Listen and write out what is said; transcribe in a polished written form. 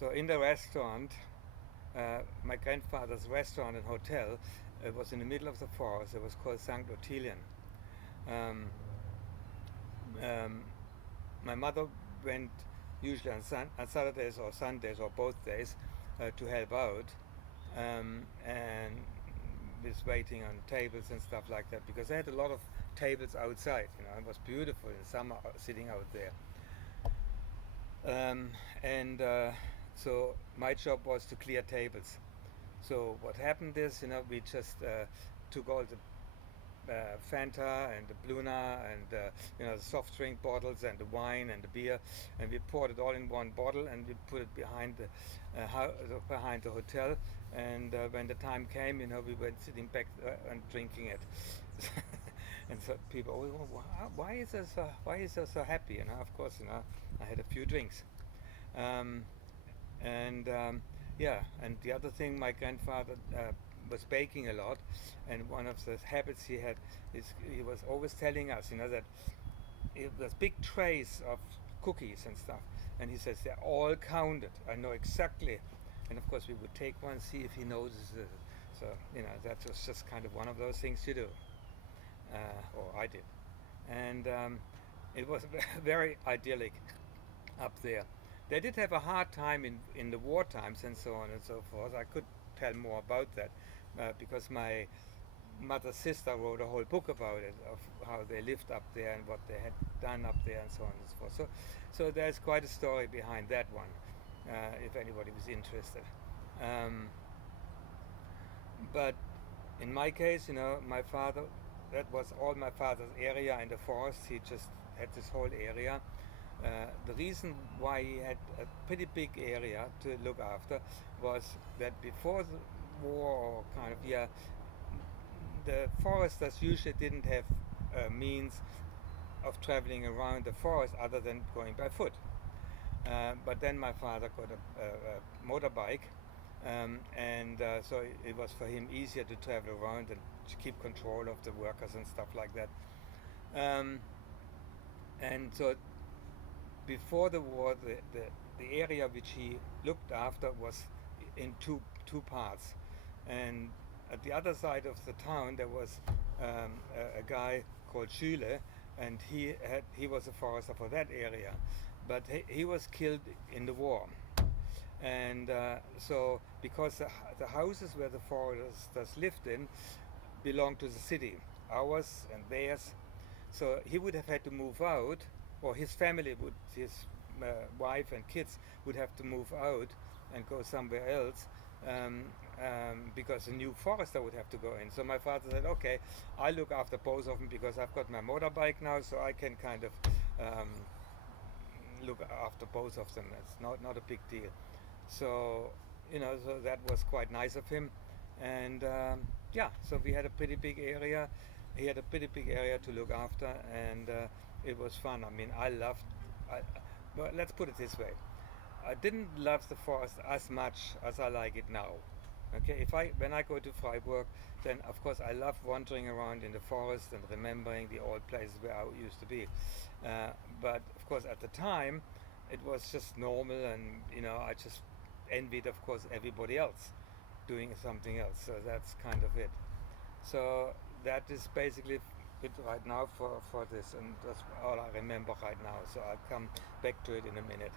So in the restaurant, my grandfather's restaurant and hotel, it was in the middle of the forest. It was called San Otilien. Um, um, my mother went usually on Saturdays or Sundays or both days to help out, and was waiting on tables and stuff like that because they had a lot of tables outside. It was beautiful in summer sitting out there. And so my job was to clear tables. So what happened is, we just took all the Fanta and the Bluna and the soft drink bottles and the wine and the beer, and we poured it all in one bottle and we put it behind the hotel. And when the time came, we were sitting back and drinking it. And so people, oh, why is he so happy? Of course, I had a few drinks. Um, and yeah, and the other thing, my grandfather was baking a lot, and one of the habits he had is he was always telling us, that it was big trays of cookies and stuff, and he says they're all counted. I know exactly, and of course we would take one, see if he notices it. So that was just kind of one of those things to do, or I did, and it was very idyllic up there. They did have a hard time in the war times and so on and so forth. I could tell more about that because my mother's sister wrote a whole book about it, of how they lived up there and what they had done up there and so on and so forth. So there's quite a story behind that one, if anybody was interested. Um, but in my case, my father, that was all my father's area in the forest. He just had this whole area. The reason why he had a pretty big area to look after was that before the war, or kind of, yeah, the foresters usually didn't have means of traveling around the forest other than going by foot. But then my father got a motorbike, and so it was for him easier to travel around and to keep control of the workers and stuff like that. Um, and so before the war, the area which he looked after was in two parts, and at the other side of the town there was a guy called Schüle, and he was a forester for that area, but he was killed in the war, and so because the houses where the foresters lived in belonged to the city, ours and theirs, so he would have had to move out, or his family would, his wife and kids would have to move out and go somewhere else, because a new forester would have to go in. So my father said, okay, I look after both of them because I've got my motorbike now, so I can kind of look after both of them. It's not a big deal. So so that was quite nice of him, and yeah, so we had a pretty big area. He had a pretty big area to look after, and it was fun. I mean, well, let's put it this way: I didn't love the forest as much as I like it now. Okay, when I go to Freiburg, then of course I love wandering around in the forest and remembering the old places where I used to be. But of course, at the time, it was just normal, and I just envied, of course, everybody else doing something else. So that's kind of it. So that is basically it right now for this, and that's all I remember right now. So I'll come back to it in a minute.